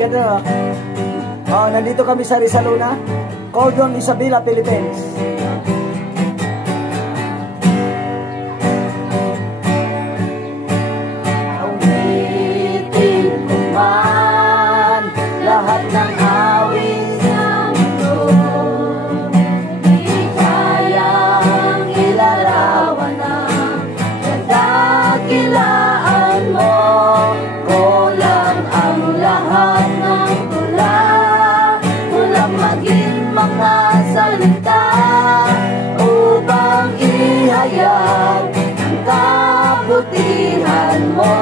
Ganda. Nandito kami sa Rizaluna, Cordon Isabela, Philippines. Awitin ko man lahat ng awit sa mundo, di kayang ilarawan ang kadakilaan mo. Kulang ang lahat ng tula, kulang maging mga salita upang ihayag ang kabutihan mo.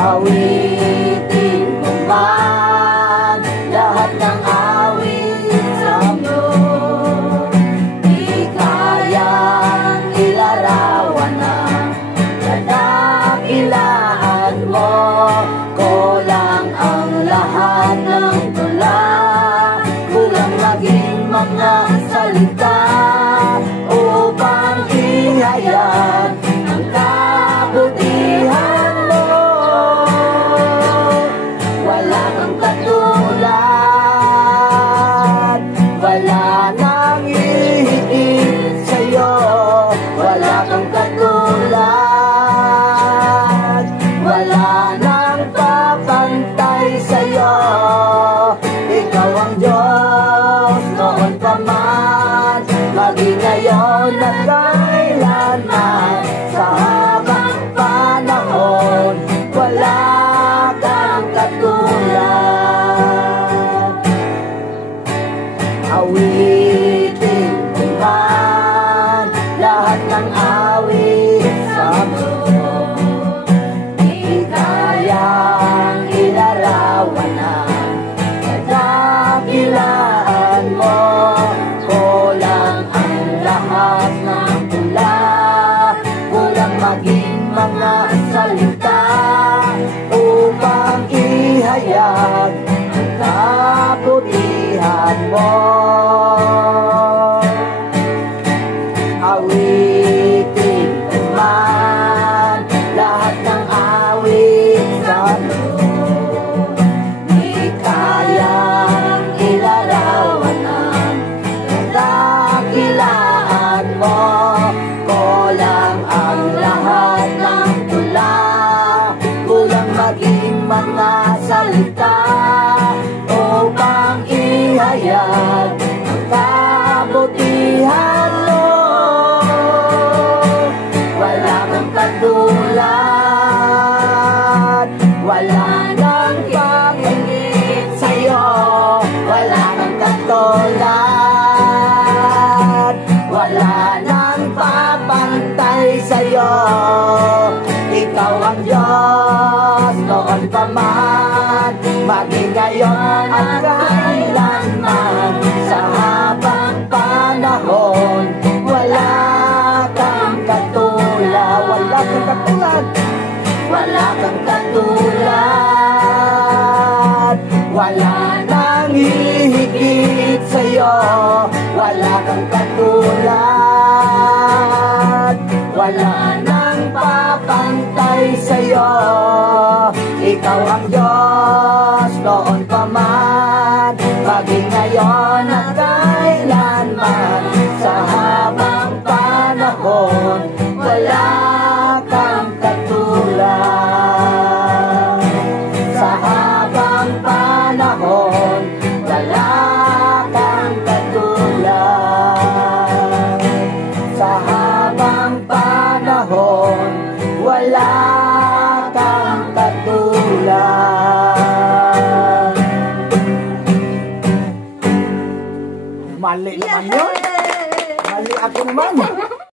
Awitin ko man lahat ng awit sa mundo, di kayang ilarawan ang kadakilaan mo. Kulang ang lahat ng tula, kulang maging mga salita upang ihayag ang kabutihan mo. Wala kang katulad, wala nang hihigit sa'yo. Wala kang katulad, wala nang papantay sa'yo. Ikaw ang Diyos noon pa man, maging ngayon at kailanman. Sa habang panahon, wala kang katulad. Awitin ko man lahat ng awit sa mundo, di kayang ilarawan ang kadakilaan mo. Kulang ang lahat ng tula, kulang maging mga salita upang ihayag ang kabutihan mo. Awitin ko man lahat ng awit sa mundo, di kayang ilarawan ang kadakilaan mo. Kulang ang lahat ng tula, kulang maging mga salita upang ihayag ang kabutihan mo. Wala kang katulad, wala nang pangingit sa'yo. Wala kang katulad, wala nang papantay sa'yo. Ikaw ang Diyos noon pa man, maging ngayon at kailanman. Sa habang panahon, wala kang katulad. Wala kang katulad, wala kang katulad, wala nang hihigit sa'yo. Wala kang katulad, wala nang papantay sa'yo. Ikaw ang Diyos noon pa man, maging ngayon at kailanman. Sa habang panahon, wala kang katulad. Sa habang panahon, wala kang katulad. Sa habang panahon, wala kang katulad. Mali naman yun. Mali ako naman.